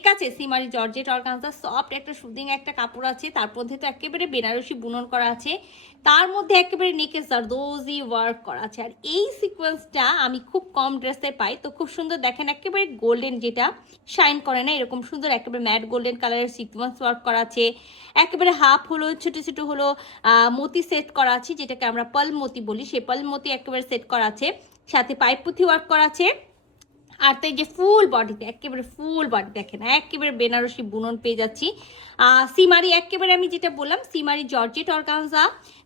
ঠিক আছে। সিমারি georgette organza soft একটা সুদিং একটা কাপড় আছে, তার মধ্যে তো একেবারে বেনারসি বুনন করা আছে, তার মধ্যে একেবারে নেকে জারদোজি ওয়ার্ক করা আছে। আর এই সিকোয়েন্সটা আমি খুব কম ড্রেসে পাই, তো খুব সুন্দর দেখেন একেবারে গোল্ডেন, যেটা শাইন করে না এরকম সুন্দর একেবারে ম্যাট গোল্ডেন কালারের সিকোয়েন্স ওয়ার্ক করা আছে। একেবারে হাফ হলো ছোট ছোট হলো মতি সেট করা আছে, যেটাকে আমরা পাল মতি বলি, সেই পাল মতি একেবারে সেট করা আছে, সাথে পাইপ পুঁথি ওয়ার্ক করা আছে। আর তাই যে ফুল বডিতে একেবারে ফুল বডি দেখেন একেবারে বেনারসি বুনন পেয়ে যাচ্ছি। সিমারি একেবারে আমি যেটা বললাম সিমারি জর্জেট অর্গানজা,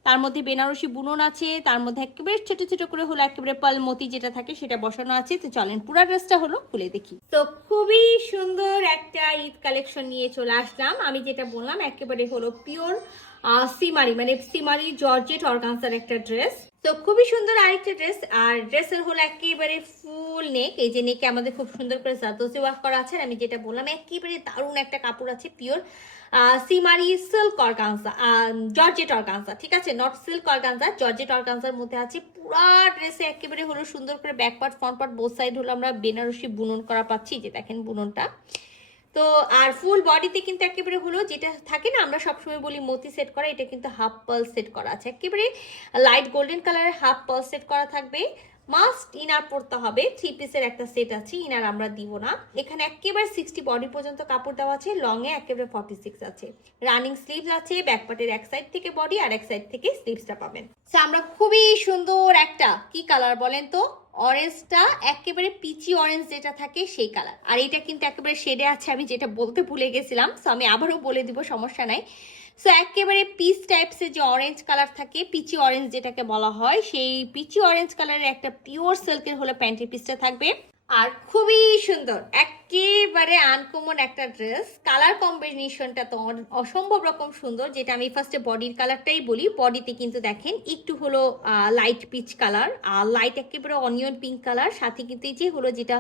তার মধ্যে বেনারসি বুনন আছে, তার মধ্যে একেবারে ছোট ছোট করে হলো একেবারে পালমতি যেটা থাকে সেটা বসানো আছে। তো চলেন পুরো ড্রেসটা হলো খুলে দেখি। তো খুবই সুন্দর একটা ঈদ কালেকশন নিয়ে চলে আসলাম। আমি যেটা বললাম একেবারে হলো পিওর সিমারি মানে সিমারি জর্জেট অর্গানজার একটা ড্রেস। তো খুবই সুন্দর আরেকটা ড্রেস, আর ড্রেসের হলো একেবারে ফুল নেক, এই যে নেকে আমাদের খুব সুন্দর করে জারদোজি ওয়ার্ক করা আছে। আমি যেটা বললাম একেবারে দারুণ একটা কাপড় আছে, pure সিমারি silk organza, georgette organza, ঠিক আছে, not silk organza, georgette organza মধ্যে আছে। পুরা ড্রেসে একেবারে হলো সুন্দর করে back part front part both side হলো আমরা বেনারসি বুনন করা পাচ্ছি, যে দেখেন বুননটা। তো আর ফুল বডিতে কিন্তু একেবারে হলো যেটা থাকে না আমরা সবসময় বলি মতি সেট করা, এটা কিন্তু হাফ পার্ল সেট করা আছে, একেবারে লাইট গোল্ডেন কালারের হাফ পার্ল সেট করা থাকবে। মাস্ট ইনার পরতে হবে, 3 পিসের একটা সেট আছে, ইনার আমরা দিব না। এখানে একেবারে 60 বডি পর্যন্ত কাপড় দেওয়া আছে, লং এ একেবারে 46 আছে, রানিং স্লিভস আছে, ব্যাক পার্টের এক সাইড থেকে বডি আর এক সাইড থেকে স্লিভসটা পাবেন। সো আমরা খুবই সুন্দর একটা কি কালার বলেন তো, অরেঞ্জটা একেবারে পিচি অরেঞ্জ যেটা থাকে সেই কালার, আর এটা কিন্তু একেবারে শেডে আছে, আমি যেটা বলতে ভুলে গেছিলাম, সো আমি আবারও বলে দিব, সমস্যা নাই। সো একেবারে পিচ টাইপসের যে অরেঞ্জ কালার থাকে, পিচি অরেঞ্জ যেটাকে বলা হয়, সেই পিচি অরেঞ্জ কালারের একটা পিওর সিল্কের হলো প্যান্টের পিসটা থাকবে। আর খুবই সুন্দর একেবারে আনকমন একটা ড্রেস, কালার কম্বিনেশনটা তো অসম্ভব রকম সুন্দর, যেটা আমি ফার্স্টে বডির কালারটাই বলি। বডিতে কিন্তু দেখেন একটু হলো লাইট পিচ কালার, লাইট একেবারে অনিয়ন পিঙ্ক কালার, সাথে কিন্তু এই যে হলো যেটা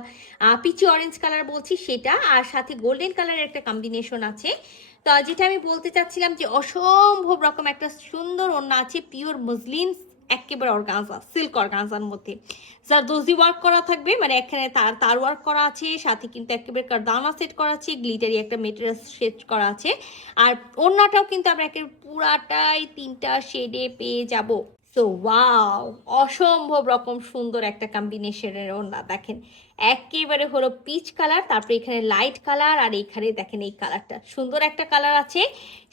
পিচি অরেঞ্জ কালার বলছি সেটা, আর সাথে গোল্ডেন কালারের একটা কম্বিনেশন আছে। তো যেটা আমি বলতে চাচ্ছিলাম যে অসম্ভব রকম একটা সুন্দর ওড়না আছে, পিওর মুসলিম একেবারে অর্গানজা সিল্ক অর্গানজার মধ্যে জারদোজি ওয়ার্ক করা থাকবে, মানে এখানে তার ওয়ার্ক করা আছে, সাথে কিন্তু একেবারে কারদানা সেট করা আছে, গ্লিটারি একটা মেটেরিয়াল সেট করা আছে। আর ওড়নাটাও কিন্তু আমরা একেবারে পুরাটাই 3টা শেডে পেয়ে যাব। সো ওয়াও, অসম্ভব রকম সুন্দর একটা কম্বিনেশনের ওড়না দেখেন, একেবারে হলো পিচ কালার, তারপরে এখানে লাইট কালার, আর এখানে দেখেন এই কালারটা সুন্দর একটা কালার আছে,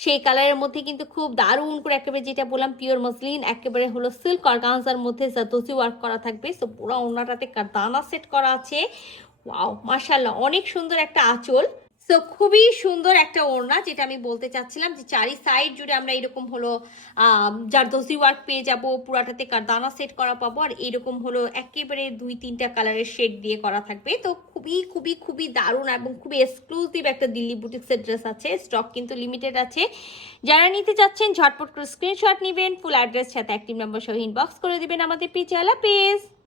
সেই কালারের মধ্যে কিন্তু খুব দারুণ করে একেবারে যেটা বললাম পিওর মসলিন একেবারে হলো সিল্ক অর্গানজার মধ্যে জারদোজি ওয়ার্ক করা থাকবে। সো পুরো ওড়নাটাতে কারদানা সেট করা আছে, ওয়াও মাশাআল্লাহ, অনেক সুন্দর একটা আঁচল। সো খুবই সুন্দর একটা ওড়না, যেটা আমি বলতে চাচ্ছিলাম যে চারি সাইড জুড়ে আমরা এরকম হলো জারদোজি ওয়ার্ক পেয়ে যাব, পুরাটাতে কারদানা সেট করা পাবো, আর এরকম হলো একেবারে 2-3টা কালারের শেড দিয়ে করা থাকবে। তো খুবই খুবই খুবই দারুণ এবং খুবই এক্সক্লুসিভ একটা দিল্লি বুটিক্সের ড্রেস আছে, স্টক কিন্তু লিমিটেড আছে। যারা নিতে চাচ্ছেন ঝটপট করে স্ক্রিনশট নেবেন, ফুল অ্যাড্রেস সাথে অ্যাক্টিভ নাম্বার সহ ইনবক্স করে দিবেন আমাদের পেজে। আল্লাহ হাফেজ।